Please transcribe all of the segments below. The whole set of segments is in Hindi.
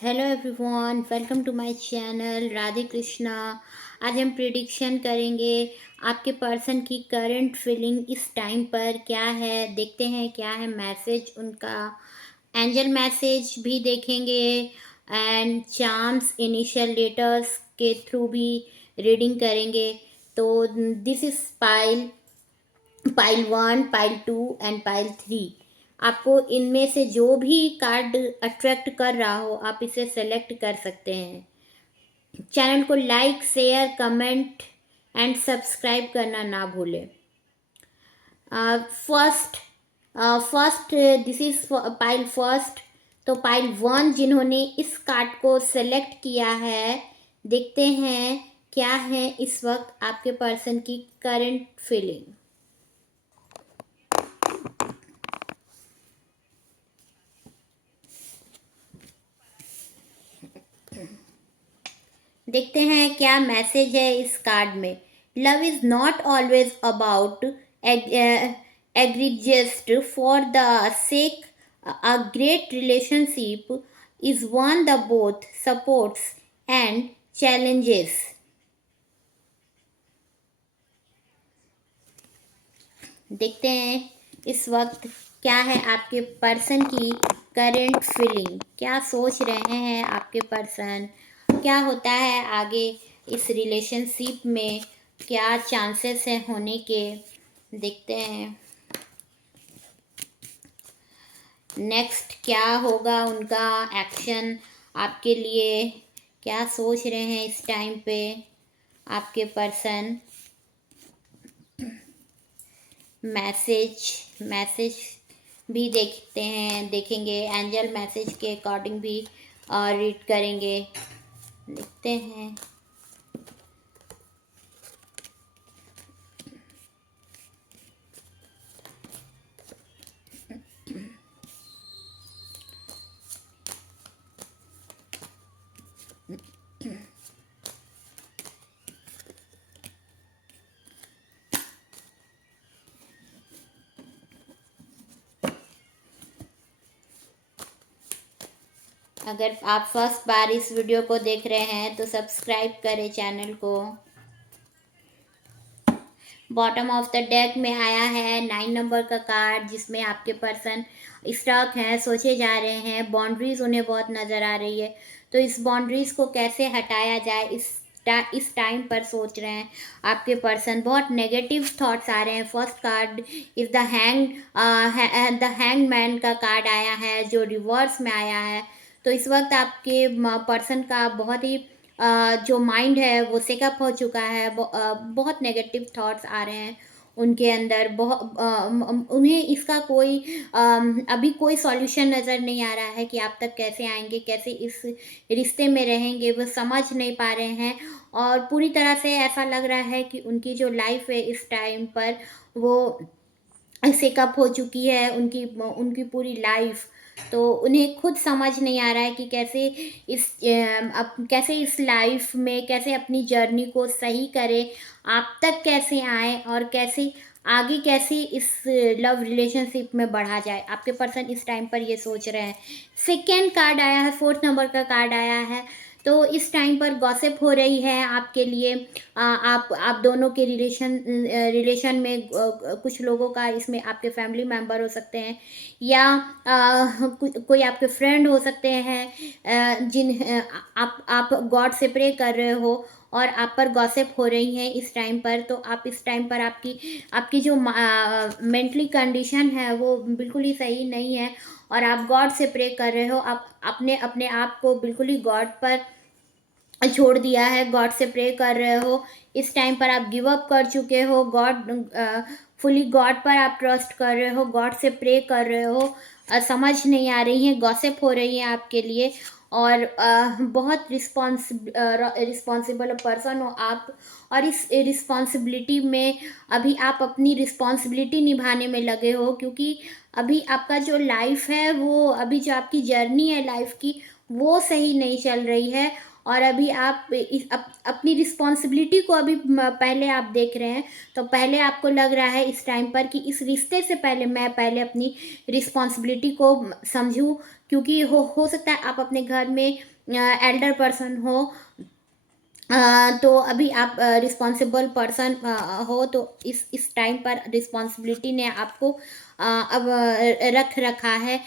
Hello everyone, welcome to my channel Radhe Krishna. आज हम प्रिडिक्शन करेंगे आपके पर्सन की करंट फीलिंग इस टाइम पर क्या है। देखते हैं क्या है मैसेज उनका। एंजल मैसेज भी देखेंगे एंड चार्म्स इनिशियल लेटर्स के थ्रू भी रीडिंग करेंगे। तो this is pile 1, pile 2 and pile 3। आपको इनमें से जो भी कार्ड अट्रैक्ट कर रहा हो आप इसे सेलेक्ट कर सकते हैं। चैनल को like, share, comment and subscribe करना ना भूलें। First first this is pile first. तो पाइल 1 जिन्होंने इस कार्ड को सेलेक्ट किया है, देखते हैं क्या है इस वक्त आपके पर्सन की करंट फीलिंग। देखते हैं क्या मैसेज है इस कार्ड में। Love is not always about एग्रीजस्ट for the sake. A great relationship is one the both supports and challenges. देखते हैं इस वक्त क्या है आपके पर्सन की करंट फीलिंग, क्या सोच रहे हैं आपके पर्सन, क्या होता है आगे इस रिलेशनशिप में, क्या चांसेस हैं होने के। देखते हैं नेक्स्ट क्या होगा उनका एक्शन आपके लिए, क्या सोच रहे हैं इस टाइम पे आपके पर्सन। मैसेज भी देखेंगे एंजल मैसेज के अकॉर्डिंग भी रीड करेंगे। देखते हैं अगर आप फर्स्ट बार इस वीडियो को देख रहे हैं तो सब्सक्राइब करें चैनल को। बॉटम ऑफ द डेक में आया है 9 नंबर का कार्ड, जिसमें आपके पर्सन स्टक हैं, सोचे जा रहे हैं, बाउंड्रीज उन्हें बहुत नज़र आ रही है। तो इस बाउंड्रीज को कैसे हटाया जाए इस टाइम पर सोच रहे हैं आपके पर्सन। बहुत नेगेटिव थॉट्स आ रहे हैं। First card is the hang man का कार्ड आया है जो रिवर्स में आया है। तो इस वक्त आपके पर्सन का बहुत ही जो माइंड है वो सेकअप हो चुका है। बहुत नेगेटिव थॉट्स आ रहे हैं उनके अंदर। उन्हें इसका कोई अभी कोई सॉल्यूशन नज़र नहीं आ रहा है कि आप तक कैसे आएंगे, कैसे इस रिश्ते में रहेंगे, वो समझ नहीं पा रहे हैं। और पूरी तरह से ऐसा लग रहा है कि उनकी जो लाइफ है इस टाइम पर वो सेकअप हो चुकी है, उनकी उनकी पूरी लाइफ। तो उन्हें खुद समझ नहीं आ रहा है कि कैसे इस लाइफ में कैसे अपनी जर्नी को सही करें, आप तक कैसे आए और कैसे आगे कैसे इस लव रिलेशनशिप में बढ़ा जाए। आपके पर्सन इस टाइम पर ये सोच रहे हैं। सेकेंड कार्ड आया है, 4th नंबर का कार्ड आया है। तो इस टाइम पर गॉसिप हो रही है आपके लिए। आप दोनों के रिलेशन में कुछ लोगों का इसमें आपके फैमिली मेंबर हो सकते हैं या कोई आपके फ्रेंड हो सकते हैं, आप गॉड से प्रे कर रहे हो और आप पर गॉसिप हो रही हैं इस टाइम पर। तो आप इस टाइम पर आपकी जो मेंटली कंडीशन है वो बिल्कुल ही सही नहीं है और आप गॉड से प्रे कर रहे हो। आप अपने अपने आप को बिल्कुल ही गॉड पर छोड़ दिया है, गॉड से प्रे कर रहे हो। इस टाइम पर आप गिव अप कर चुके हो, फुली गॉड पर आप ट्रस्ट कर रहे हो, गॉड से प्रे कर रहे हो। समझ नहीं आ रही है, गॉसिप हो रही है आपके लिए और बहुत रिस्पॉन्सिबल पर्सन हो आप। और इस रिस्पॉन्सिबिलिटी में अभी आप अपनी रिस्पॉन्सिबिलिटी निभाने में लगे हो, क्योंकि अभी आपका जो लाइफ है वो, अभी जो आपकी जर्नी है लाइफ की, वो सही नहीं चल रही है। और अभी आप अपनी रिस्पॉन्सिबिलिटी को अभी पहले आप देख रहे हैं। तो पहले आपको लग रहा है इस टाइम पर कि इस रिश्ते से पहले मैं पहले अपनी रिस्पॉन्सिबिलिटी को समझूं, क्योंकि हो सकता है आप अपने घर में एल्डर पर्सन हो, तो अभी आप रिस्पॉन्सिबल पर्सन हो, तो इस टाइम पर रिस्पॉन्सिबिलिटी ने आपको अब रख रखा है,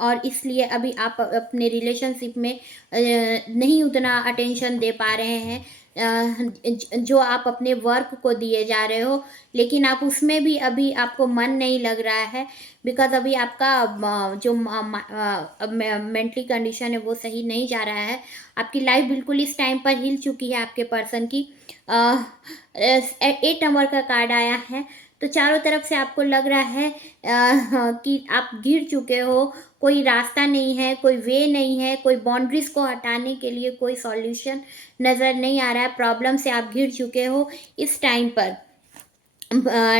और इसलिए अभी आप अपने रिलेशनशिप में नहीं उतना अटेंशन दे पा रहे हैं जो आप अपने वर्क को दिए जा रहे हो, लेकिन आप उसमें भी अभी आपको मन नहीं लग रहा है, बिकॉज अभी आपका जो मेंटली कंडीशन है वो सही नहीं जा रहा है। आपकी लाइफ बिल्कुल इस टाइम पर हिल चुकी है आपके पर्सन की। 8 नंबर का कार्ड आया है, तो चारों तरफ से आपको लग रहा है कि आप घिर चुके हो, कोई रास्ता नहीं है, कोई वे नहीं है, कोई बाउंड्रीज को हटाने के लिए कोई सॉल्यूशन नज़र नहीं आ रहा है, प्रॉब्लम से आप घिर चुके हो इस टाइम पर।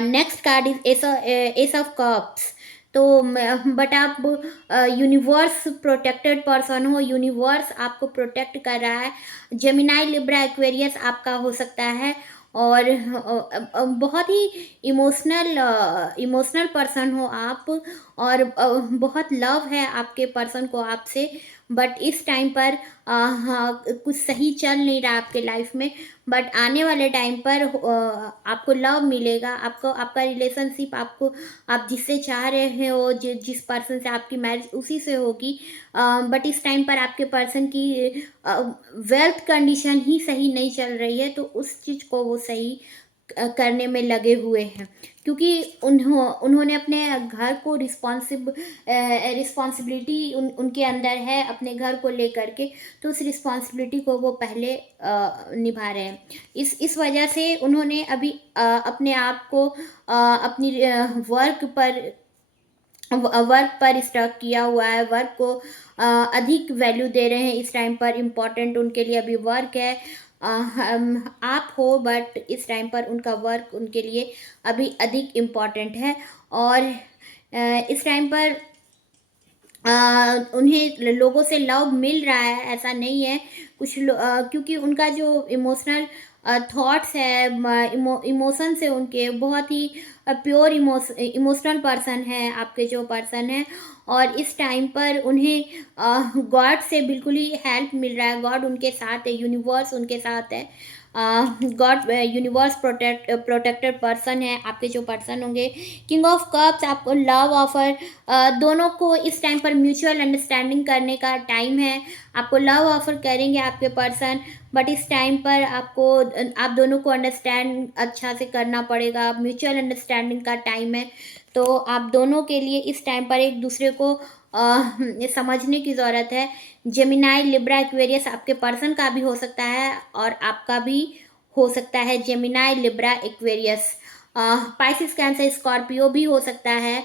Next card is S of cups. तो बट आप यूनिवर्स प्रोटेक्टेड पर्सन हो, यूनिवर्स आपको प्रोटेक्ट कर रहा है। जेमिनाई, लिब्रा, एक्वेरियस आपका हो सकता है, और बहुत ही इमोशनल पर्सन हो आप, और बहुत लव है आपके पर्सन को आपसे, बट इस टाइम पर हाँ, कुछ सही चल नहीं रहा आपके लाइफ में, बट आने वाले टाइम पर आपको लव मिलेगा, आपको आपका रिलेशनशिप, आपको आप जिससे चाह रहे हो, जिस पर्सन से आपकी मैरिज उसी से होगी, बट इस टाइम पर आपके पर्सन की वेल्थ कंडीशन ही सही नहीं चल रही है, तो उस चीज़ को वो सही करने में लगे हुए हैं, क्योंकि उन्होंने अपने घर को रिस्पॉन्सिबिलिटी उनके अंदर है अपने घर को लेकर के, तो उस रिस्पॉन्सिबिलिटी को वो पहले निभा रहे हैं। इस वजह से उन्होंने अभी अपने आप को अपनी वर्क पर स्टक किया हुआ है, वर्क को अधिक वैल्यू दे रहे हैं इस टाइम पर। इम्पॉर्टेंट उनके लिए अभी वर्क है, आप हो, बट इस टाइम पर उनका वर्क उनके लिए अभी अधिक इम्पॉर्टेंट है, और इस टाइम पर उन्हें लोगों से लव मिल रहा है, ऐसा नहीं है क्योंकि उनका जो इमोशनल थॉट्स है, इमोशंस है उनके, बहुत ही प्योर इमोशनल पर्सन है आपके जो पर्सन है, और इस टाइम पर उन्हें गॉड से बिल्कुल ही हेल्प मिल रहा है, गॉड उनके साथ है, यूनिवर्स उनके साथ है, गॉड यूनिवर्स प्रोटेक्टेड पर्सन है आपके जो पर्सन होंगे। किंग ऑफ कप्स आपको लव ऑफर, दोनों को इस टाइम पर म्यूचुअल अंडरस्टैंडिंग करने का टाइम है, आपको लव ऑफर करेंगे आपके पर्सन, बट इस टाइम पर आपको आप दोनों को अंडरस्टैंड अच्छा से करना पड़ेगा, म्यूचुअल अंडरस्टैंडिंग का टाइम है, तो आप दोनों के लिए इस टाइम पर एक दूसरे को समझने की ज़रूरत है। जेमिनाई, लिब्रा, एक्वेरियस आपके पर्सन का भी हो सकता है, और आपका भी हो सकता है Gemini, Libra, Aquarius. Pisces, cancer, Scorpio भी हो सकता है,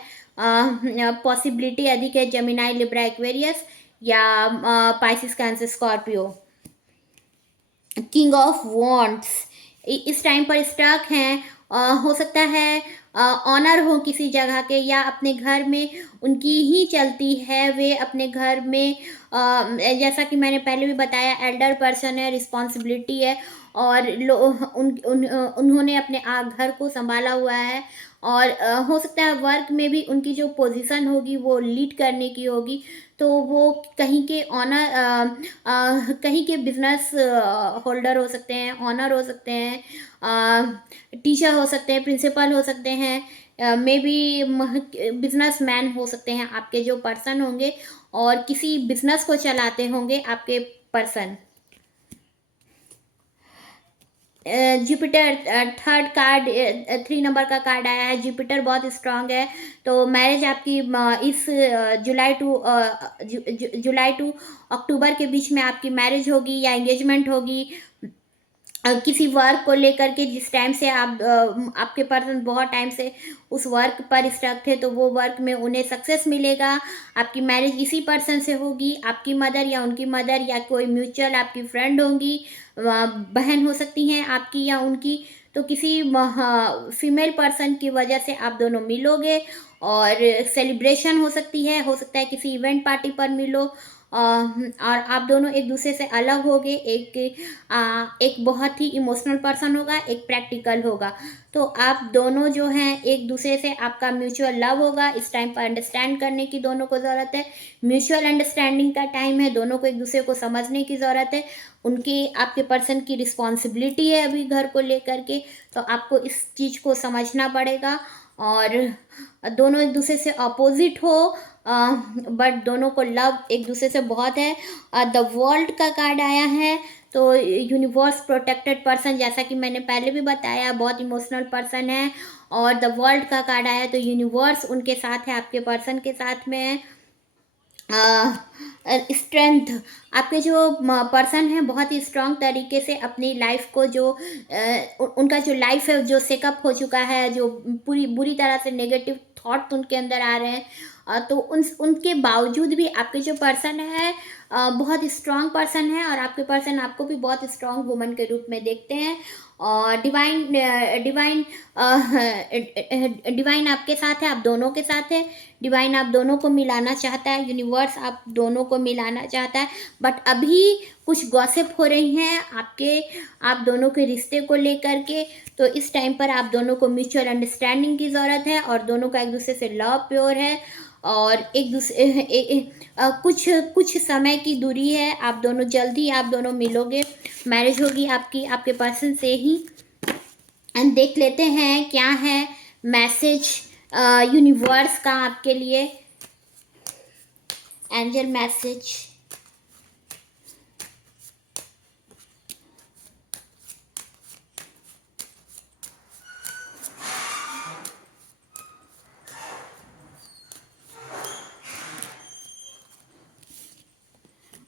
पॉसिबिलिटी अधिक है जेमिनाई, लिब्रा, एक्वेरियस या Pisces, cancer, Scorpio. King of wands इस टाइम पर स्टक हैं, हो सकता है ऑनर हो किसी जगह के, या अपने घर में उनकी ही चलती है, वे अपने घर में जैसा कि मैंने पहले भी बताया, एल्डर पर्सन है, रिस्पॉन्सिबिलिटी है, और उन्होंने अपने घर को संभाला हुआ है, और हो सकता है वर्क में भी उनकी जो पोजीशन होगी वो लीड करने की होगी, तो वो कहीं के ऑनर कहीं के बिजनेस होल्डर हो सकते हैं, ऑनर हो सकते हैं, टीचर हो सकते हैं, प्रिंसिपल हो सकते हैं, मे बी बिजनेस मैन हो सकते हैं आपके जो पर्सन होंगे, और किसी बिजनेस को चलाते होंगे आपके person. Jupiter, third card, 3 number का कार्ड आया है, जुपिटर बहुत स्ट्रांग है, तो मैरिज आपकी इस जुलाई टू अक्टूबर के बीच में आपकी मैरिज होगी या एंगेजमेंट होगी। किसी वर्क को लेकर के जिस टाइम से आपके पर्सन बहुत टाइम से उस वर्क पर स्टक थे, तो वो वर्क में उन्हें सक्सेस मिलेगा, आपकी मैरिज इसी पर्सन से होगी, आपकी मदर या उनकी मदर या कोई म्यूचुअल आपकी फ्रेंड होंगी, बहन हो सकती हैं आपकी या उनकी, तो किसी फीमेल पर्सन की वजह से आप दोनों मिलोगे, और सेलिब्रेशन हो सकती है, हो सकता है किसी इवेंट पार्टी पर मिलो, और आप दोनों एक दूसरे से अलग होगे। एक बहुत ही इमोशनल पर्सन होगा, एक प्रैक्टिकल होगा। तो आप दोनों जो हैं एक दूसरे से, आपका म्यूचुअल लव होगा। इस टाइम पर अंडरस्टैंड करने की दोनों को ज़रूरत है। म्यूचुअल अंडरस्टैंडिंग का टाइम है, दोनों को एक दूसरे को समझने की ज़रूरत है। उनकी, आपके पर्सन की रिस्पॉन्सिबिलिटी है अभी घर को लेकर के, तो आपको इस चीज़ को समझना पड़ेगा। और दोनों एक दूसरे से अपोजिट हो, बट दोनों को लव एक दूसरे से बहुत है। द वर्ल्ड का कार्ड आया है, तो यूनिवर्स प्रोटेक्टेड पर्सन, जैसा कि मैंने पहले भी बताया, बहुत इमोशनल पर्सन है। और द वर्ल्ड का कार्ड आया, तो यूनिवर्स उनके साथ है, आपके पर्सन के साथ में है। स्ट्रेंथ, आपके जो पर्सन है बहुत ही स्ट्रांग तरीके से अपनी लाइफ को, जो उनका जो लाइफ है जो सेकअप हो चुका है, जो पूरी बुरी तरह से नेगेटिव थॉट्स उनके अंदर आ रहे हैं, तो उनके बावजूद भी आपके जो पर्सन है बहुत स्ट्रांग पर्सन है। और आपके पर्सन आपको भी बहुत स्ट्रांग वुमन के रूप में देखते हैं। और डिवाइन डिवाइन डिवाइन आपके साथ है, आप दोनों के साथ है। डिवाइन आप दोनों को मिलाना चाहता है, यूनिवर्स आप दोनों को मिलाना चाहता है। बट अभी कुछ गॉसिप हो रही हैं आप दोनों के रिश्ते को लेकर के। तो इस टाइम पर आप दोनों को म्यूचुअल अंडरस्टैंडिंग की ज़रूरत है, और दोनों का एक दूसरे से लव प्योर है। और एक दूसरे कुछ समय की दूरी है, आप दोनों जल्द ही आप दोनों मिलोगे, मैरिज होगी आपकी आपके पर्सन से ही। एंड देख लेते हैं क्या है मैसेज यूनिवर्स का आपके लिए, angel message.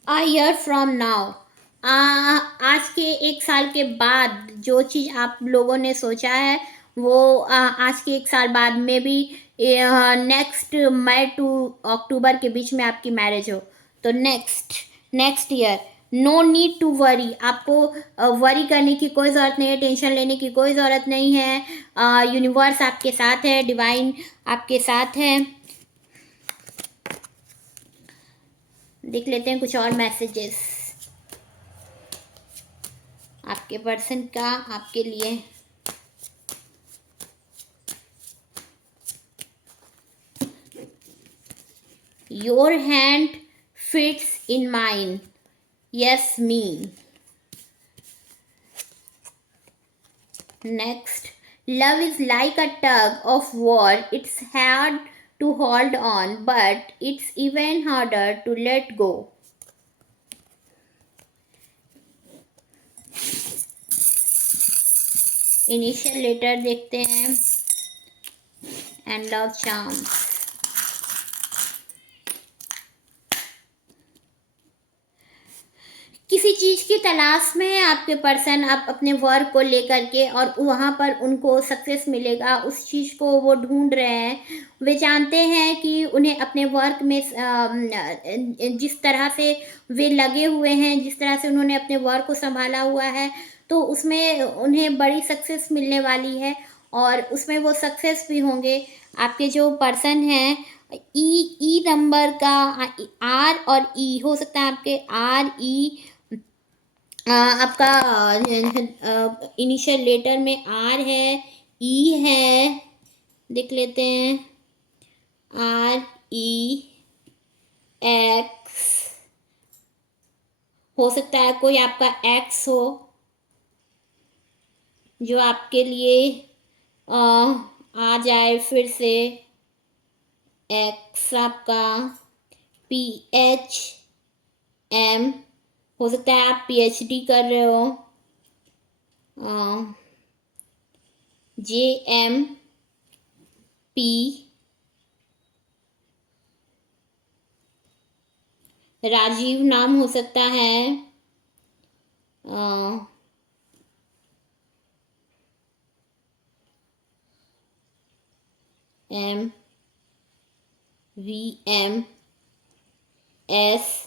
A year from now, आज के 1 साल के बाद जो चीज़ आप लोगों ने सोचा है वो आज के 1 साल बाद में भी नेक्स्ट मई टू अक्टूबर के बीच में आपकी मैरिज हो। तो next year, no need to worry, आपको वरी करने की कोई ज़रूरत नहीं है, टेंशन लेने की कोई ज़रूरत नहीं है। यूनिवर्स आपके साथ है, डिवाइन आपके साथ है। देख लेते हैं कुछ और मैसेजेस आपके पर्सन का आपके लिए। Your hand fits in mine, yes me. Next, love is like a tug of war, it's hard to hold on, but it's even harder to let go. Initial letter देखते हैं एंड लव चार्म। किसी चीज़ की तलाश में है आपके पर्सन, आप अपने वर्क को लेकर के, और वहाँ पर उनको सक्सेस मिलेगा, उस चीज़ को वो ढूंढ रहे हैं। वे जानते हैं कि उन्हें अपने वर्क में जिस तरह से वे लगे हुए हैं, जिस तरह से उन्होंने अपने वर्क को संभाला हुआ है, तो उसमें उन्हें बड़ी सक्सेस मिलने वाली है, और उसमें वो सक्सेस भी होंगे। आपके जो पर्सन हैं, ई नंबर का आर और ई हो सकता है, आपके आर ई आपका इनिशियल लेटर में आर है, ई है, देख लेते हैं, आर ई एक्स, हो सकता है कोई आपका एक्स हो जो आपके लिए आ जाए फिर से। एक्स आपका पी एच एम, हो सकता है आप पीएचडी कर रहे हो। जे एम पी, राजीव नाम हो सकता है। M V M S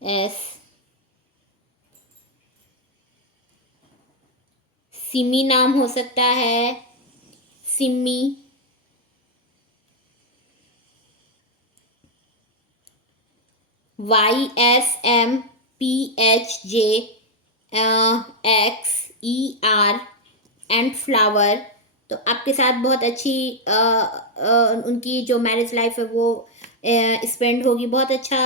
S, Simmi नाम हो सकता है, सिमी। YSMPHJXER and flower. तो आपके साथ बहुत अच्छी उनकी जो मैरिज लाइफ है वो स्पेंड होगी, बहुत अच्छा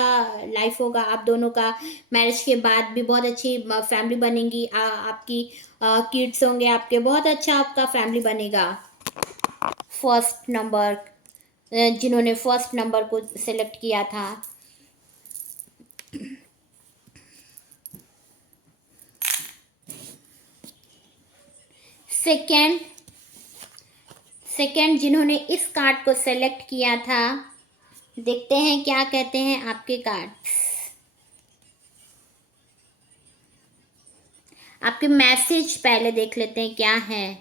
लाइफ होगा आप दोनों का। मैरिज के बाद भी बहुत अच्छी फैमिली बनेगी, आपकी किड्स होंगे आपके, बहुत अच्छा आपका फैमिली बनेगा। फर्स्ट नंबर जिन्होंने फर्स्ट नंबर को सिलेक्ट किया था। सेकेंड जिन्होंने इस कार्ड को सेलेक्ट किया था, देखते हैं क्या कहते हैं आपके कार्ड्स। आपके मैसेज पहले देख लेते हैं क्या है।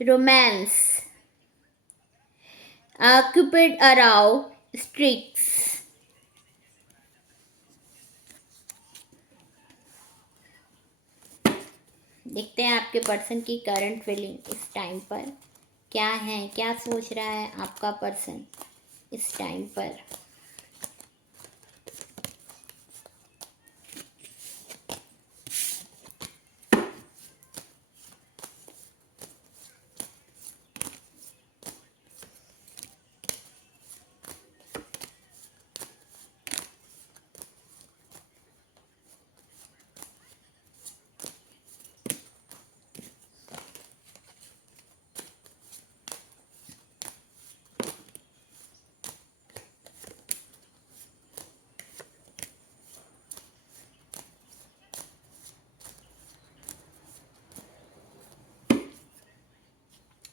Romance, Cupid arrow, strikes. देखते हैं आपके पर्सन की करंट फीलिंग इस टाइम पर क्या है, क्या सोच रहा है आपका पर्सन इस टाइम पर।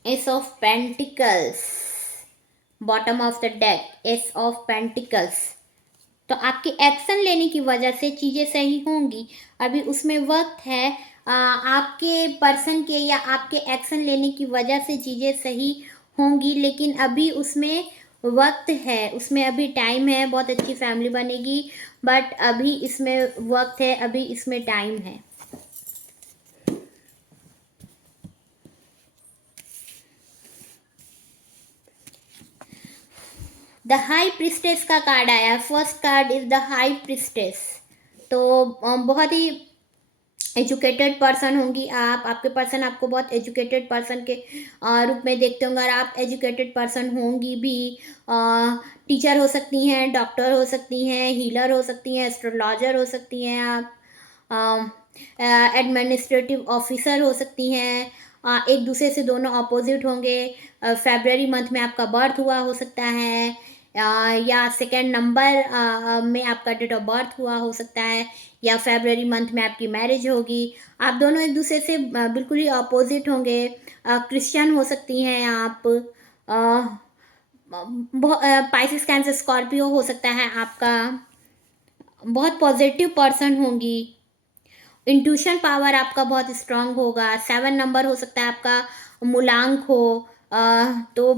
S of pentacles, bottom of the deck, S of pentacles. तो आपके एक्शन लेने की वजह से चीज़ें सही होंगी, अभी उसमें वक्त है। आपके पर्सन के या आपके एक्शन लेने की वजह से चीज़ें सही होंगी, लेकिन अभी उसमें वक्त है, उसमें अभी टाइम है, बहुत अच्छी फैमिली बनेगी, बट अभी इसमें वक्त है, अभी इसमें टाइम है। द हाई प्रिस्टेस का कार्ड आया, first card is the high priestess. तो बहुत ही एजुकेटेड पर्सन होंगी आप, आपके पर्सन आपको बहुत एजुकेटेड पर्सन के रूप में देखते होंगे, और आप एजुकेटेड पर्सन होंगी भी। टीचर हो सकती हैं, डॉक्टर हो सकती हैं, हीलर हो सकती हैं, एस्ट्रोलॉजर हो सकती हैं आप, एडमिनिस्ट्रेटिव ऑफिसर हो सकती हैं। एक दूसरे से दोनों अपोजिट होंगे। फेब्रुअरी मंथ में आपका बर्थ हुआ हो सकता है, या सेकेंड नंबर में आपका डेट ऑफ बर्थ हुआ हो सकता है, या फेब्रुअरी मंथ में आपकी मैरिज होगी। आप दोनों एक दूसरे से बिल्कुल ही अपोजिट होंगे। क्रिश्चियन हो सकती हैं आप, पाइसेस कैंसर स्कॉर्पियो हो सकता है आपका। बहुत पॉजिटिव पर्सन होंगी, इंट्यूशन पावर आपका बहुत स्ट्रांग होगा। 7 नंबर हो सकता है आपका मूलांक हो। तो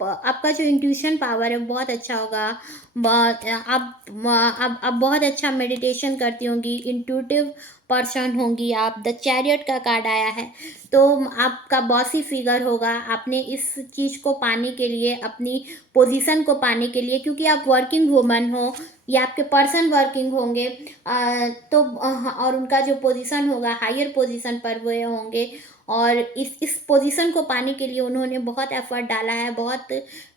आपका जो इंट्यूशन पावर है बहुत अच्छा होगा। आप बहुत अच्छा मेडिटेशन करती होंगी, इंट्यूटिव पर्सन होंगी आप। द चैरियट का कार्ड आया है, तो आपका बॉसी फिगर होगा। आपने इस चीज़ को पाने के लिए, अपनी पोजीशन को पाने के लिए, क्योंकि आप वर्किंग वुमन हो या आपके पर्सन वर्किंग होंगे, तो और उनका जो पोजीशन होगा हायर पोजीशन पर वो होंगे, और इस पोजीशन को पाने के लिए उन्होंने बहुत एफर्ट डाला है, बहुत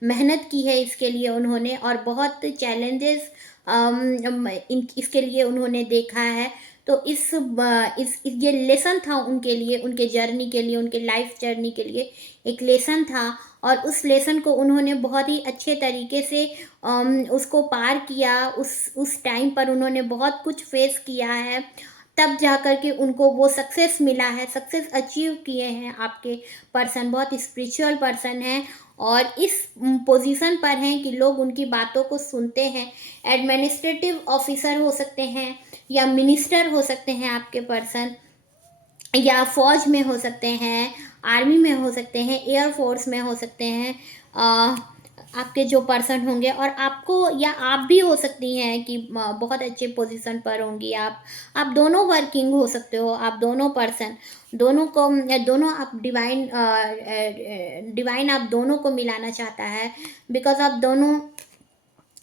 मेहनत की है इसके लिए उन्होंने, और बहुत चैलेंजेस इसके लिए उन्होंने देखा है। तो ये लेसन था उनके लिए, उनके जर्नी के लिए, उनके लाइफ जर्नी के लिए एक लेसन था, और उस लेसन को उन्होंने बहुत ही अच्छे तरीके से उसको पार किया। उस टाइम पर उन्होंने बहुत कुछ फेस किया है, तब जा कर के उनको वो सक्सेस मिला है, सक्सेस अचीव किए हैं आपके पर्सन। बहुत स्पिरिचुअल पर्सन है, और इस पोजीशन पर हैं कि लोग उनकी बातों को सुनते हैं। एडमिनिस्ट्रेटिव ऑफिसर हो सकते हैं, या मिनिस्टर हो सकते हैं आपके पर्सन, या फौज में हो सकते हैं, आर्मी में हो सकते हैं, एयर फोर्स में हो सकते हैं आपके जो पर्सन होंगे। और आपको, या आप भी हो सकती हैं कि बहुत अच्छे पोजीशन पर होंगी आप दोनों वर्किंग हो सकते हो, आप दोनों पर्सन, दोनों आप डिवाइन आप दोनों को मिलाना चाहता है, बिकॉज आप दोनों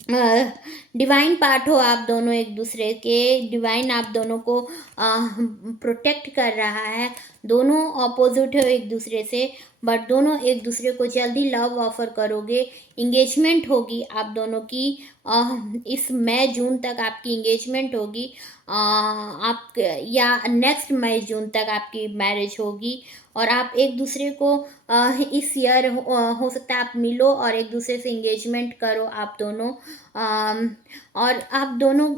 डिवाइन पार्ट हो आप दोनों एक दूसरे के, डिवाइन आप दोनों को प्रोटेक्ट कर रहा है, दोनों ऑपोजिट हो एक दूसरे से, बट दोनों एक दूसरे को जल्दी लव ऑफर करोगे, इंगेजमेंट होगी आप दोनों की। इस मई जून तक आपकी इंगेजमेंट होगी, आप या नेक्स्ट मई जून तक आपकी मैरिज होगी, और आप एक दूसरे को इस ईयर हो सकता है आप मिलो और एक दूसरे से इंगेजमेंट करो आप दोनों। और आप दोनों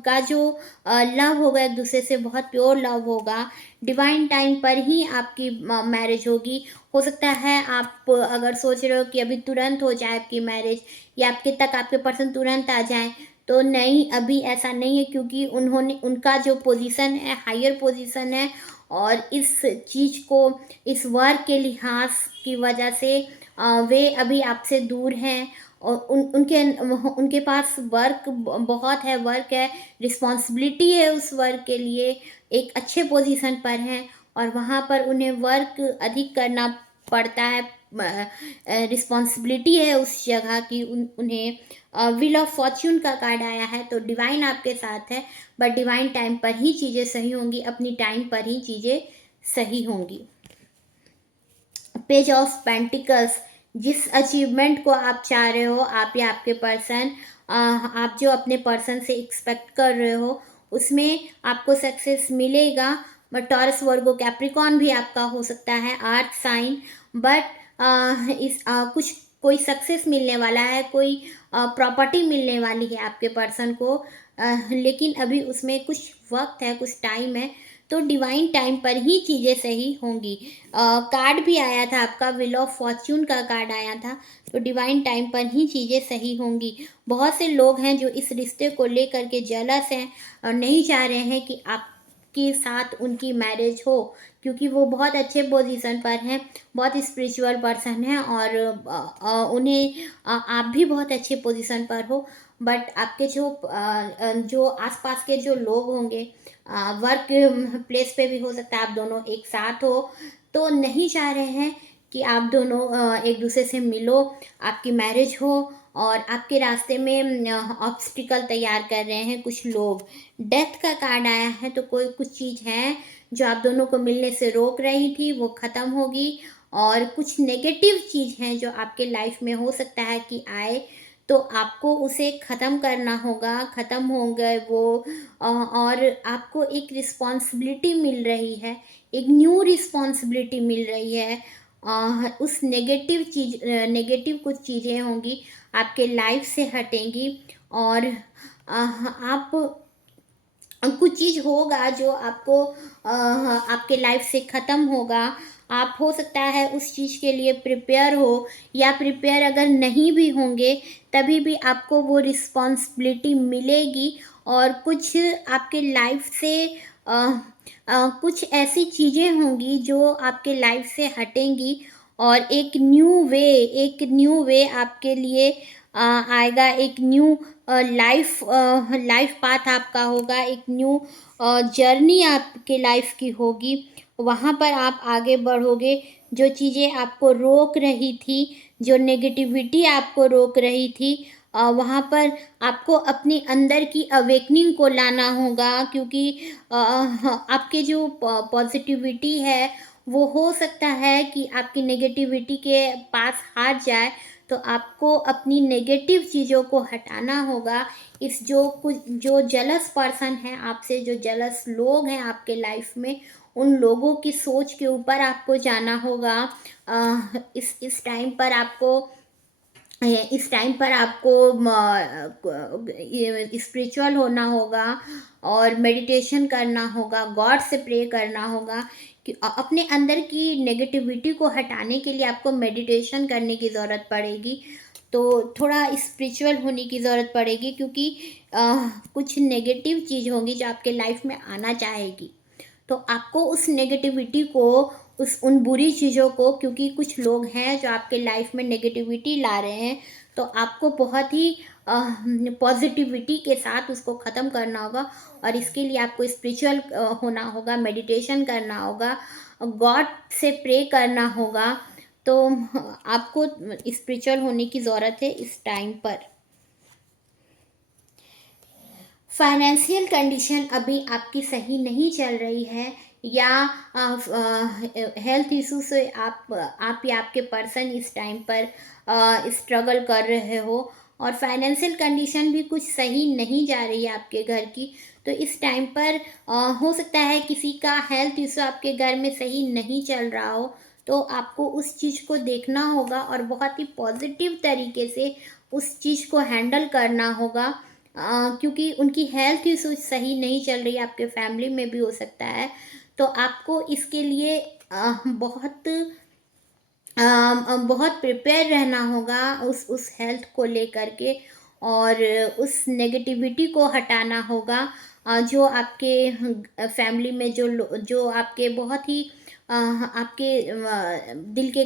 का जो लव होगा एक दूसरे से बहुत प्योर लव होगा, डिवाइन टाइम पर ही आपकी मैरिज होगी। हो सकता है आप अगर सोच रहे हो कि अभी तुरंत हो जाए आपकी मैरिज, या आपके तक आपके पर्सन तुरंत आ जाए, तो नहीं, अभी ऐसा नहीं है, क्योंकि उन्होंने उनका जो पोजीशन है हायर पोजीशन है, और इस चीज़ को इस वर्क के लिहाज की वजह से वे अभी आपसे दूर हैं, और उनके पास वर्क बहुत है, वर्क है, रिस्पॉन्सिबिलिटी है, उस वर्क के लिए एक अच्छे पोजीशन पर हैं, और वहाँ पर उन्हें वर्क अधिक करना पड़ता है, रिस्पॉन्सिबिलिटी है उस जगह की उन्हें। व्हील ऑफ फॉर्च्यून का कार्ड आया है, तो डिवाइन आपके साथ है, बट डिवाइन टाइम पर ही चीज़ें सही होंगी, अपनी टाइम पर ही चीज़ें सही होंगी। पेज ऑफ पेंटिकल्स, जिस अचीवमेंट को आप चाह रहे हो, आप या आपके पर्सन, आप जो अपने पर्सन से एक्सपेक्ट कर रहे हो, उसमें आपको सक्सेस मिलेगा। टॉरस वर्गो कैप्रिकॉन भी आपका हो सकता है, अर्थ साइन, बट कुछ कोई सक्सेस मिलने वाला है, कोई प्रॉपर्टी मिलने वाली है आपके पर्सन को, लेकिन अभी उसमें कुछ वक्त है, कुछ टाइम है, तो डिवाइन टाइम पर ही चीज़ें सही होंगी। कार्ड भी आया था आपका, व्हील ऑफ फॉर्च्यून का कार्ड आया था, तो डिवाइन टाइम पर ही चीज़ें सही होंगी। बहुत से लोग हैं जो इस रिश्ते को लेकर के जेलस हैं और नहीं चाह रहे हैं कि आपके साथ उनकी मैरिज हो, क्योंकि वो बहुत अच्छे पोजीशन पर हैं, बहुत स्पिरिचुअल पर्सन हैं, और उन्हें आप भी बहुत अच्छे पोजीशन पर हो, बट आपके जो आसपास के जो लोग होंगे, वर्क प्लेस पे भी हो सकता है आप दोनों एक साथ हो, तो नहीं चाह रहे हैं कि आप दोनों एक दूसरे से मिलो, आपकी मैरिज हो, और आपके रास्ते में ऑब्स्टिकल तैयार कर रहे हैं कुछ लोग। डेथ का कार्ड आया है, तो कोई कुछ चीज़ है जो आप दोनों को मिलने से रोक रही थी, वो ख़त्म होगी, और कुछ नेगेटिव चीज़ हैं जो आपके लाइफ में हो सकता है कि आए, तो आपको उसे ख़त्म करना होगा, ख़त्म हो गए वो, और आपको एक रिस्पॉन्सिबिलिटी मिल रही है, एक न्यू रिस्पॉन्सिबिलिटी मिल रही है। उस नेगेटिव कुछ चीज़ें होंगी, आपके लाइफ से हटेंगी, और आप कुछ चीज़ होगा जो आपको आपके लाइफ से ख़त्म होगा। आप हो सकता है उस चीज़ के लिए प्रिपेयर हो, या प्रिपेयर अगर नहीं भी होंगे, तभी भी आपको वो रिस्पॉन्सिबिलिटी मिलेगी, और कुछ आपके लाइफ से कुछ ऐसी चीज़ें होंगी जो आपके लाइफ से हटेंगी, और एक न्यू वे आपके लिए आएगा, एक न्यू लाइफ पाथ आपका होगा, एक न्यू जर्नी आपके लाइफ की होगी। वहाँ पर आप आगे बढ़ोगे, जो चीज़ें आपको रोक रही थी, जो नेगेटिविटी आपको रोक रही थी, वहाँ पर आपको अपने अंदर की अवेकनिंग को लाना होगा, क्योंकि आपके जो पॉजिटिविटी है, वो हो सकता है कि आपकी नेगेटिविटी के पास हार जाए, तो आपको अपनी नेगेटिव चीज़ों को हटाना होगा। जो जलस पर्सन हैं आपसे, जो जलस लोग हैं आपके लाइफ में, उन लोगों की सोच के ऊपर आपको जाना होगा। इस टाइम पर आपको स्पिरिचुअल होना होगा, और मेडिटेशन करना होगा, गॉड से प्रे करना होगा, कि अपने अंदर की नेगेटिविटी को हटाने के लिए आपको मेडिटेशन करने की ज़रूरत पड़ेगी, तो थोड़ा स्पिरिचुअल होने की ज़रूरत पड़ेगी, क्योंकि कुछ नेगेटिव चीज़ होंगी जो आपके लाइफ में आना चाहेगी, तो आपको उस नेगेटिविटी को, उन बुरी चीज़ों को, क्योंकि कुछ लोग हैं जो आपके लाइफ में नेगेटिविटी ला रहे हैं, तो आपको बहुत ही पॉजिटिविटी के साथ उसको ख़त्म करना होगा, और इसके लिए आपको स्पिरिचुअल होना होगा, मेडिटेशन करना होगा, गॉड से प्रे करना होगा, तो आपको स्पिरिचुअल होने की ज़रूरत है इस टाइम पर। फाइनेंशियल कंडीशन अभी आपकी सही नहीं चल रही है, या हेल्थ इशू से आप या आपके पर्सन इस टाइम पर स्ट्रगल कर रहे हो, और फाइनेंशियल कंडीशन भी कुछ सही नहीं जा रही है आपके घर की। तो इस टाइम पर हो सकता है किसी का हेल्थ इशू आपके घर में सही नहीं चल रहा हो, तो आपको उस चीज़ को देखना होगा और बहुत ही पॉजिटिव तरीके से उस चीज़ को हैंडल करना होगा, क्योंकि उनकी हेल्थ इशू सही नहीं चल रही है, आपके फैमिली में भी हो सकता है। तो आपको इसके लिए बहुत प्रिपेयर रहना होगा उस हेल्थ को लेकर के, और उस नेगेटिविटी को हटाना होगा। जो आपके फैमिली में जो आपके बहुत ही आपके दिल के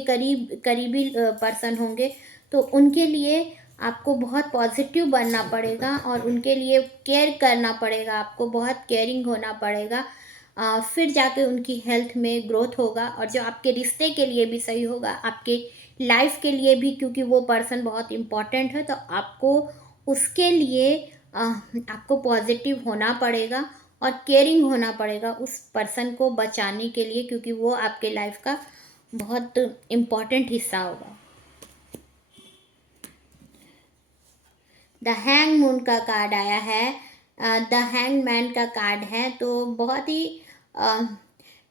करीबी पर्सन होंगे, तो उनके लिए आपको बहुत पॉजिटिव बनना पड़ेगा और उनके लिए केयर करना पड़ेगा, आपको बहुत केयरिंग होना पड़ेगा। फिर जाके उनकी हेल्थ में ग्रोथ होगा, और जो आपके रिश्ते के लिए भी सही होगा, आपके लाइफ के लिए भी, क्योंकि वो पर्सन बहुत इम्पोर्टेंट है। तो आपको उसके लिए आपको पॉजिटिव होना पड़ेगा और केयरिंग होना पड़ेगा उस पर्सन को बचाने के लिए, क्योंकि वो आपके लाइफ का बहुत इम्पोर्टेंट हिस्सा होगा। द हैंग मून का कार्ड आया है, द हैंग मैन का कार्ड है। तो बहुत ही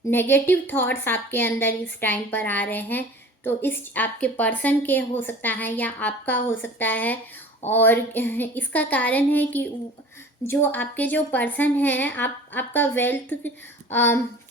नेगेटिव थॉट्स आपके अंदर इस टाइम पर आ रहे हैं। तो इस आपके पर्सन के हो सकता है या आपका हो सकता है, और इसका कारण है कि जो आपके जो पर्सन हैं, आपका वेल्थ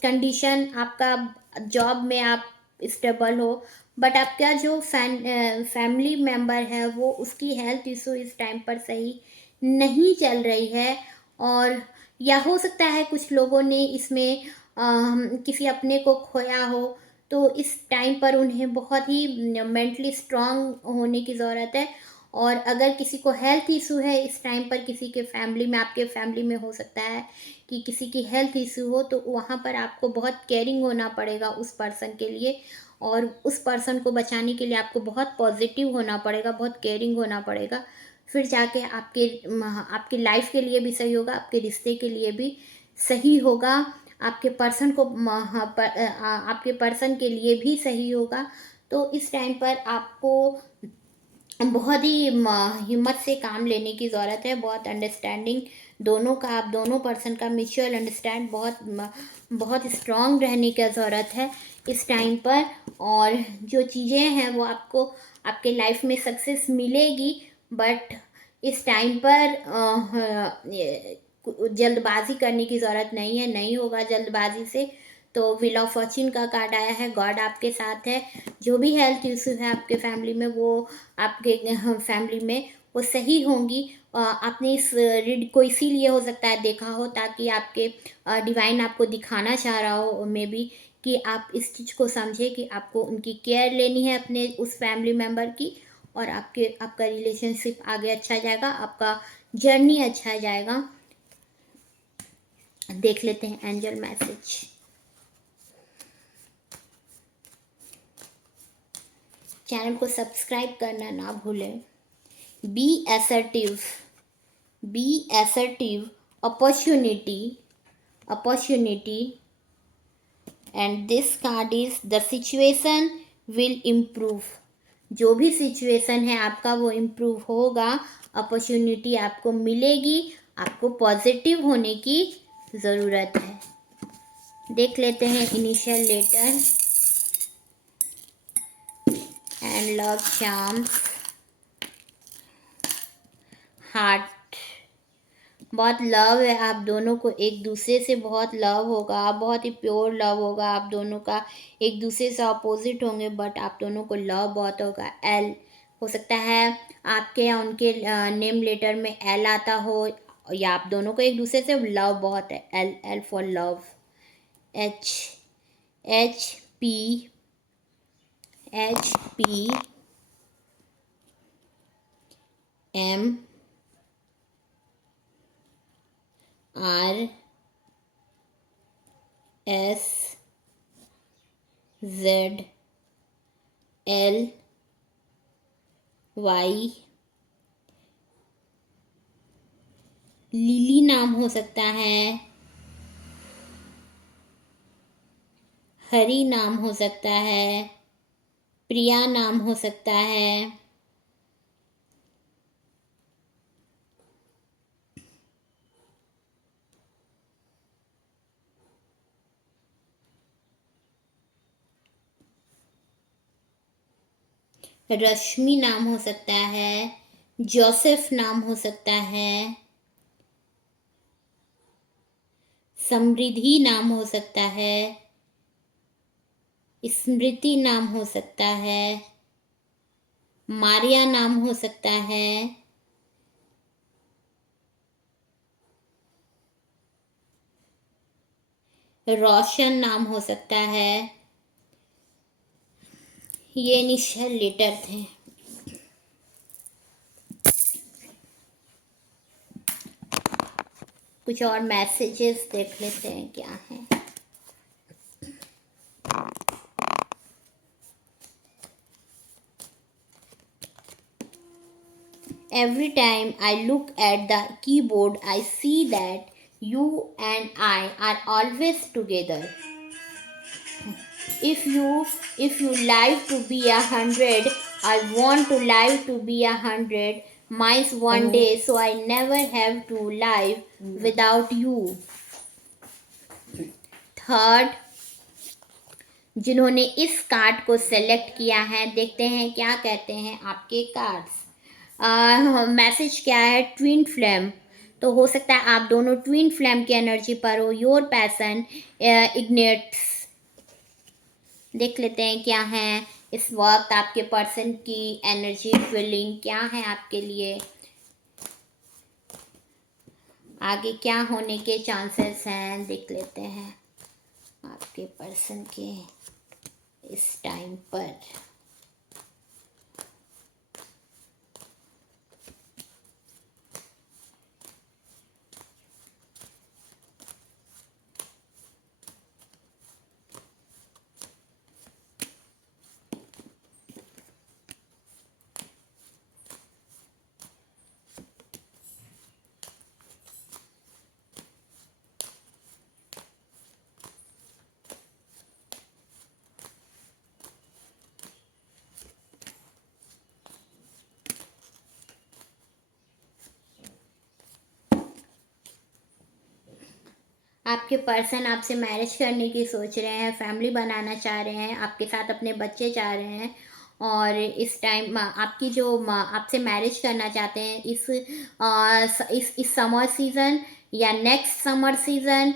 कंडीशन, आपका जॉब में आप स्टेबल हो, बट आपका जो फैमिली मेम्बर है वो उसकी हेल्थ इशू इस टाइम पर सही नहीं चल रही है। और या हो सकता है कुछ लोगों ने इसमें किसी अपने को खोया हो, तो इस टाइम पर उन्हें बहुत ही मेंटली स्ट्रांग होने की ज़रूरत है। और अगर किसी को हेल्थ इशू है इस टाइम पर, किसी के फैमिली में, आपके फैमिली में हो सकता है कि किसी की हेल्थ इशू हो, तो वहाँ पर आपको बहुत केयरिंग होना पड़ेगा उस पर्सन के लिए, और उस पर्सन को बचाने के लिए आपको बहुत पॉजिटिव होना पड़ेगा, बहुत केयरिंग होना पड़ेगा। फिर जाके आपकी लाइफ के लिए भी सही होगा, आपके रिश्ते के लिए भी सही होगा, आपके पर्सन को आपके पर्सन के लिए भी सही होगा। तो इस टाइम पर आपको बहुत ही हिम्मत से काम लेने की ज़रूरत है, बहुत अंडरस्टैंडिंग दोनों का, आप दोनों पर्सन का म्यूचुअल अंडरस्टैंड बहुत स्ट्रांग रहने की ज़रूरत है इस टाइम पर। और जो चीज़ें हैं वो आपको आपके लाइफ में सक्सेस मिलेगी, बट इस टाइम पर जल्दबाजी करने की ज़रूरत नहीं है, नहीं होगा जल्दबाजी से। तो व्हील ऑफ फॉर्च्यून का कार्ड आया है, गॉड आपके साथ है। जो भी हेल्थ इशू है आपके फैमिली में, वो आपके फैमिली में वो सही होंगी। आपने इस रीड को इसीलिए हो सकता है देखा हो, ताकि आपके डिवाइन आपको दिखाना चाह रहा हो मे बी, कि आप इस चीज़ को समझे कि आपको उनकी केयर लेनी है अपने उस फैमिली मेम्बर की, और आपका रिलेशनशिप आगे अच्छा जाएगा, आपका जर्नी अच्छा जाएगा। देख लेते हैं एंजल मैसेज। चैनल को सब्सक्राइब करना ना भूलें। Be assertive, be assertive, opportunity, and this card is the situation will improve. जो भी सिचुएशन है आपका वो इम्प्रूव होगा, अपॉर्चुनिटी आपको मिलेगी, आपको पॉजिटिव होने की ज़रूरत है। देख लेते हैं initial letter and love charms. Heart, बहुत लव है आप दोनों को, एक दूसरे से बहुत लव होगा, बहुत ही प्योर लव होगा आप दोनों का, एक दूसरे से अपोजिट होंगे बट आप दोनों को लव बहुत होगा। एल हो सकता है आपके या उनके नेम लेटर में एल आता हो, या आप दोनों को एक दूसरे से लव बहुत है। L, L for love. H, H P, M R S Z L Y Lily नाम हो सकता है, हरी नाम हो सकता है, प्रिया नाम हो सकता है, रश्मि नाम हो सकता है, जोसेफ नाम हो सकता है, समृद्धि नाम हो सकता है, स्मृति नाम हो सकता है, मारिया नाम हो सकता है, रोशन नाम हो सकता है। ये इनिशियल लेटर थे। कुछ और मैसेजेस देख लेते हैं क्या है। Every time I look at the keyboard, I see that you and I are always together. If you live to be 100, I want to live to be 100 miles one day, so I never have to live without you. Third, जिन्होंने इस कार्ड को सेलेक्ट किया है, देखते हैं क्या कहते हैं आपके कार्ड्स। मैसेज क्या है, ट्विन फ्लेम। तो हो सकता है आप दोनों ट्विन फ्लेम की एनर्जी पर हो। Your passion ignites. देख लेते हैं क्या है इस वक्त आपके पर्सन की एनर्जी फीलिंग क्या है आपके लिए, आगे क्या होने के चांसेस हैं। देख लेते हैं आपके पर्सन के इस टाइम पर। आपके पर्सन आपसे मैरिज करने की सोच रहे हैं, फैमिली बनाना चाह रहे हैं, आपके साथ अपने बच्चे चाह रहे हैं, और इस टाइम आपकी जो आपसे मैरिज करना चाहते हैं इस समर सीज़न या next summer season.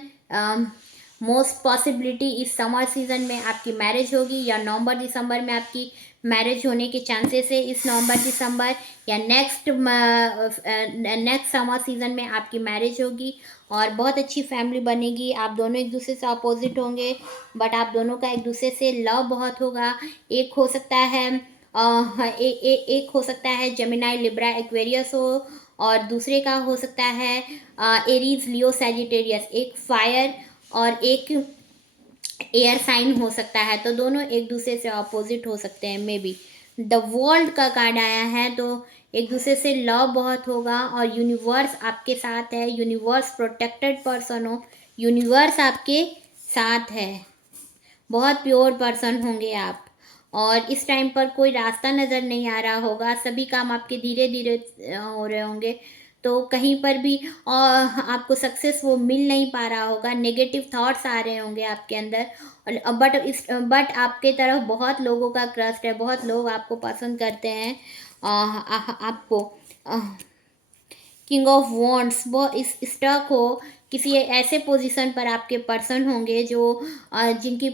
Most possibility इस समर सीज़न में आपकी मैरिज होगी, या नवंबर दिसंबर में आपकी मैरिज होने के चांसेस है। इस नवंबर दिसंबर या नेक्स्ट समर सीज़न में आपकी मैरिज होगी और बहुत अच्छी फैमिली बनेगी। आप दोनों एक दूसरे से अपोजिट होंगे, बट आप दोनों का एक दूसरे से लव बहुत होगा। एक हो सकता है एक हो सकता है जेमिनाई लिब्रा एक्वेरियस हो, और दूसरे का हो सकता है एरीज लियो सैजिटेरियस। एक फायर और एक एयर साइन हो सकता है, तो दोनों एक दूसरे से अपोजिट हो सकते हैं। मे बी द वर्ल्ड का कार्ड आया है, तो एक दूसरे से लव बहुत होगा और यूनिवर्स आपके साथ है। यूनिवर्स प्रोटेक्टेड पर्सन हो, यूनिवर्स आपके साथ है। बहुत प्योर पर्सन होंगे आप, और इस टाइम पर कोई रास्ता नज़र नहीं आ रहा होगा। सभी काम आपके धीरे धीरे हो रहे होंगे, तो कहीं पर भी और आपको सक्सेस वो मिल नहीं पा रहा होगा। नेगेटिव थॉट्स आ रहे होंगे आपके अंदर, और बट आपके तरफ बहुत लोगों का क्रस्ट है, बहुत लोग आपको पसंद करते हैं। आपको किंग ऑफ वॉन्ड्स, वो इस स्टक हो किसी ऐसे पोजीशन पर आपके पर्सन होंगे जो जिनकी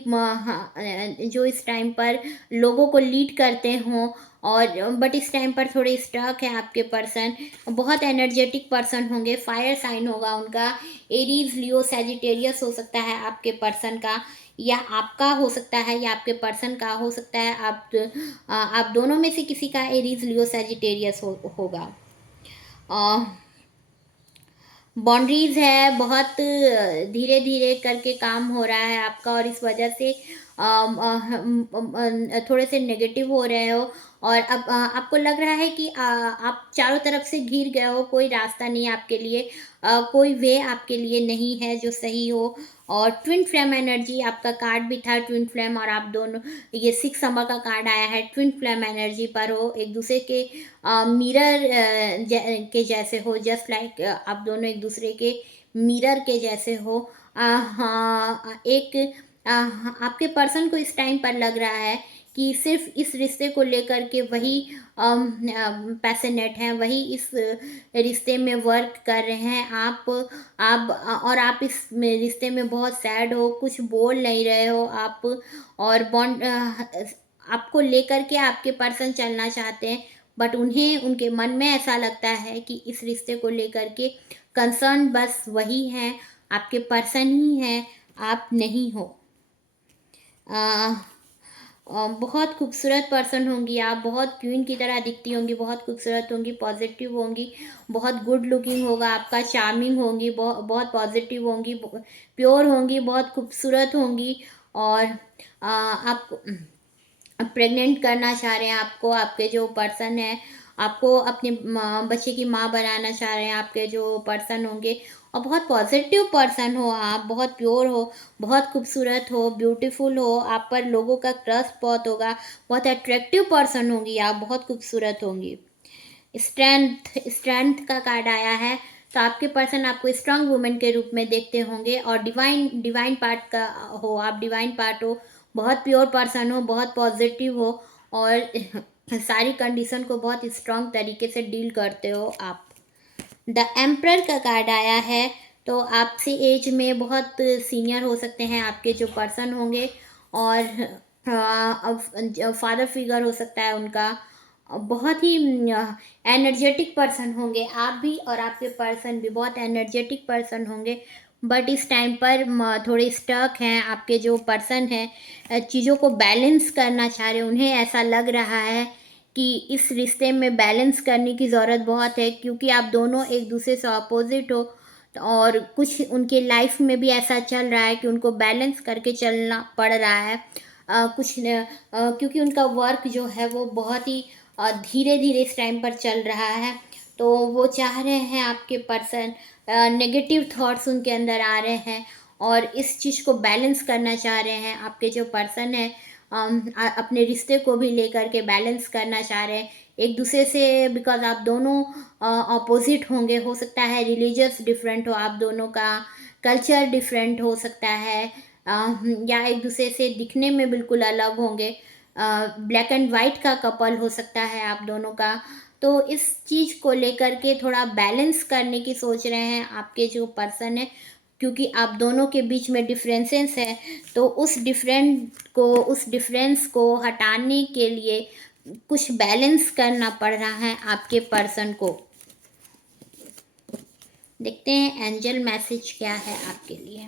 जो इस टाइम पर लोगों को लीड करते हों, और बट इस टाइम पर थोड़े स्टक है आपके पर्सन। बहुत एनर्जेटिक पर्सन होंगे, फायर साइन होगा उनका। एरीज लियो सैजिटेरियस हो सकता है आपके पर्सन का, या आपका हो सकता है, या आपके पर्सन का हो सकता है। आप दोनों में से किसी का एरीज लियो सैजिटेरियस होगा। बाउंड्रीज है, बहुत धीरे धीरे करके काम हो रहा है आपका, और इस वजह से थोड़े से नेगेटिव हो रहे हो, और अब आपको लग रहा है कि आप चारों तरफ से घिर गए हो, कोई रास्ता नहीं है आपके लिए, कोई वे आपके लिए नहीं है जो सही हो। और ट्विन फ्लेम एनर्जी आपका कार्ड भी था, ट्विन फ्लेम, और आप दोनों, ये 6 नंबर का कार्ड आया है, ट्विन फ्लेम एनर्जी पर हो, एक दूसरे के मिरर के जैसे हो, जस्ट लाइक आप दोनों एक दूसरे के मिरर के जैसे हो। हाँ, एक आपके पर्सन को इस टाइम पर लग रहा है कि सिर्फ इस रिश्ते को लेकर के वही पैशनेट हैं, वही इस रिश्ते में वर्क कर रहे हैं। आप और आप इस रिश्ते में बहुत सैड हो, कुछ बोल नहीं रहे हो आप, और बॉन्ड आपको लेकर के आपके पर्सन चलना चाहते हैं, बट उन्हें उनके मन में ऐसा लगता है कि इस रिश्ते को लेकर के कंसर्न बस वही हैं, आपके पर्सन ही हैं, आप नहीं हो। बहुत खूबसूरत पर्सन होंगी आप, बहुत क्वीन की तरह दिखती होंगी, बहुत खूबसूरत होंगी, पॉजिटिव होंगी, बहुत गुड लुकिंग होगा आपका, चार्मिंग होंगी, बहुत पॉजिटिव होंगी, प्योर होंगी, बहुत खूबसूरत होंगी। और आप प्रेग्नेंट करना चाह रहे हैं आपको, आपके जो पर्सन है, आपको अपने बच्चे की माँ बनाना चाह रहे हैं आपके जो पर्सन होंगे। और बहुत पॉजिटिव पर्सन हो आप, बहुत प्योर हो, बहुत खूबसूरत हो, ब्यूटीफुल हो, आप पर लोगों का ट्रस्ट बहुत होगा, बहुत अट्रैक्टिव पर्सन होंगी आप, बहुत खूबसूरत होंगी। स्ट्रेंथ का कार्ड आया है, तो आपके पर्सन आपको स्ट्रांग वुमेन के रूप में देखते होंगे, और डिवाइन पार्ट का हो, आप डिवाइन पार्ट हो, बहुत प्योर पर्सन हो, बहुत पॉजिटिव हो, और सारी कंडीशन को बहुत स्ट्रांग तरीके से डील करते हो आप। द एम्परर का कार्ड आया है, तो आपसे एज में बहुत सीनियर हो सकते हैं आपके जो पर्सन होंगे, और फादर फिगर हो सकता है उनका, बहुत ही एनर्जेटिक पर्सन होंगे आप भी, और आपके पर्सन भी बहुत एनर्जेटिक पर्सन होंगे, बट इस टाइम पर थोड़े स्टक हैं आपके जो पर्सन हैं, चीज़ों को बैलेंस करना चाह रहे हैं, उन्हें ऐसा लग रहा है कि इस रिश्ते में बैलेंस करने की ज़रूरत बहुत है, क्योंकि आप दोनों एक दूसरे से अपोजिट हो, और कुछ उनके लाइफ में भी ऐसा चल रहा है कि उनको बैलेंस करके चलना पड़ रहा है। क्योंकि उनका वर्क जो है वो बहुत ही धीरे धीरे इस टाइम पर चल रहा है, तो वो चाह रहे हैं आपके पर्सन, नेगेटिव थॉट्स उनके अंदर आ रहे हैं, और इस चीज़ को बैलेंस करना चाह रहे हैं आपके जो पर्सन है, अपने रिश्ते को भी लेकर के बैलेंस करना चाह रहे हैं एक दूसरे से, बिकॉज आप दोनों अपोजिट होंगे, हो सकता है रिलीजियस डिफरेंट हो आप दोनों का, कल्चर डिफरेंट हो सकता है, या एक दूसरे से दिखने में बिल्कुल अलग होंगे, ब्लैक एंड वाइट का कपल हो सकता है आप दोनों का। तो इस चीज़ को लेकर के थोड़ा बैलेंस करने की सोच रहे हैं आपके जो पर्सन है, क्योंकि आप दोनों के बीच में डिफरेंसेस है, तो उस डिफरेंस को हटाने के लिए कुछ बैलेंस करना पड़ रहा है आपके पर्सन को। देखते हैं एंजल मैसेज क्या है आपके लिए।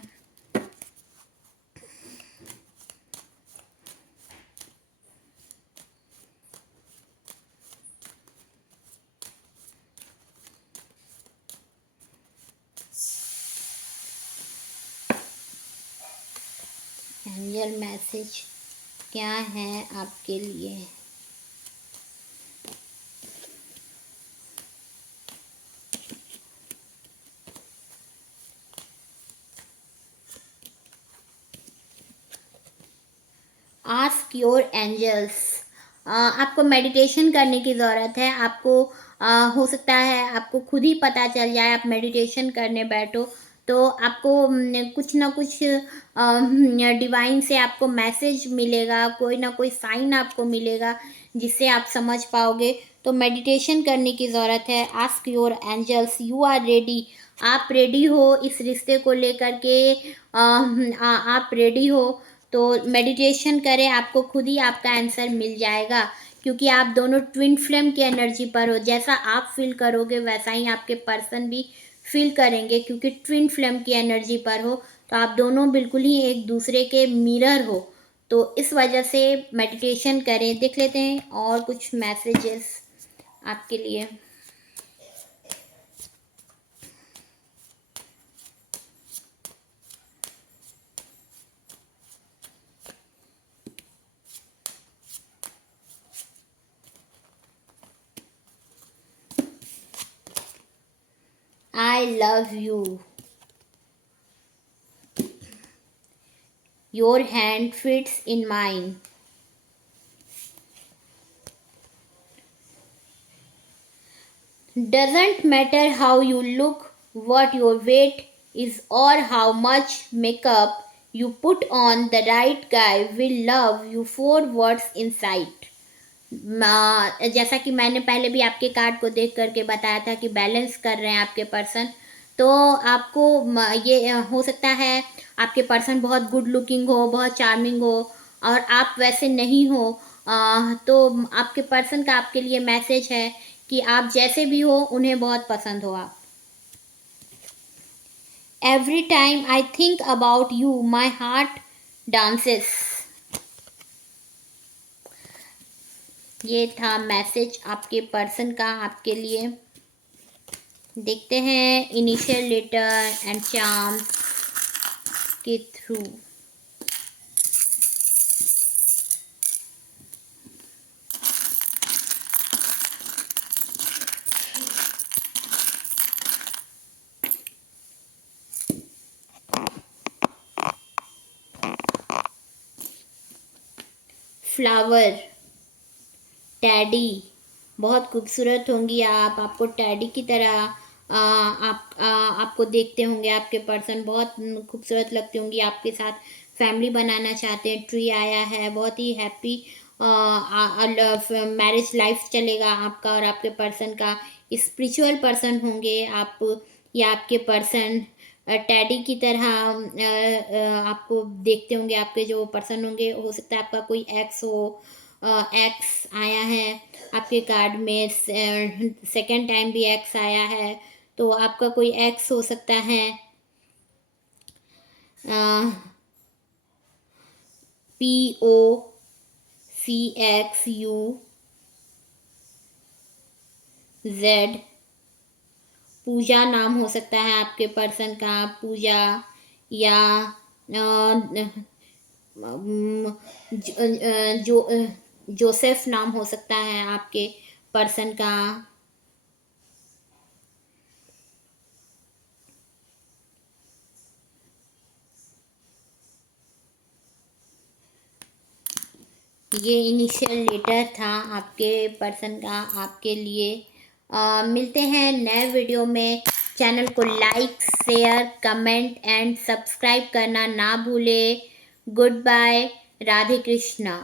एंजल मैसेज क्या है आपके लिए। Ask your angels. आपको मेडिटेशन करने की ज़रूरत है, आपको हो सकता है आपको खुद ही पता चल जाए, आप मेडिटेशन करने बैठो तो आपको कुछ ना कुछ डिवाइन से आपको मैसेज मिलेगा, कोई ना कोई साइन आपको मिलेगा जिससे आप समझ पाओगे। तो मेडिटेशन करने की ज़रूरत है। Ask your angels, you are ready. आप रेडी हो इस रिश्ते को लेकर के, आप रेडी हो तो मेडिटेशन करें, आपको खुद ही आपका आंसर मिल जाएगा, क्योंकि आप दोनों ट्विन फ्लेम की एनर्जी पर हो। जैसा आप फील करोगे वैसा ही आपके पर्सन भी फील करेंगे, क्योंकि ट्विन फ्लेम की एनर्जी पर हो, तो आप दोनों बिल्कुल ही एक दूसरे के मिरर हो। तो इस वजह से मेडिटेशन करें। देख लेते हैं और कुछ मैसेजेस आपके लिए। I love you. Your hand fits in mine. Doesn't matter how you look, what your weight is, or how much makeup you put on, the right guy will love you for what's inside. जैसा कि मैंने पहले भी आपके कार्ड को देख करके बताया था कि बैलेंस कर रहे हैं आपके पर्सन, तो आपको ये हो सकता है आपके पर्सन बहुत गुड लुकिंग हो, बहुत चार्मिंग हो, और आप वैसे नहीं हो। तो आपके पर्सन का आपके लिए मैसेज है कि आप जैसे भी हो उन्हें बहुत पसंद हो आप। Every time I think about you my heart dances. ये था मैसेज आपके पर्सन का आपके लिए। देखते हैं इनिशियल लेटर एंड चार्म्स के थ्रू। फ्लावर, टैडी, बहुत खूबसूरत होंगी आप, आपको टैडी की तरह आपको देखते होंगे आपके पर्सन, बहुत खूबसूरत लगती होंगी आपके साथ, फैमिली बनाना चाहते हैं। ट्री आया है, बहुत ही हैप्पी मैरिज लाइफ चलेगा आपका और आपके पर्सन का। स्पिरिचुअल पर्सन होंगे आप या आपके पर्सन टैडी की तरह आपको देखते होंगे। आपके जो पर्सन होंगे, हो सकता है आपका कोई एक्स हो, एक्स आया है आपके कार्ड में, सेकंड टाइम भी एक्स आया है, तो आपका कोई एक्स हो सकता है। POCXUZ, पूजा नाम हो सकता है आपके पर्सन का, पूजा, या जोसेफ नाम हो सकता है आपके पर्सन का। ये इनिशियल लेटर था आपके पर्सन का आपके लिए। मिलते हैं नए वीडियो में। चैनल को like, share, comment and subscribe करना ना भूले। Good bye. राधे कृष्णा।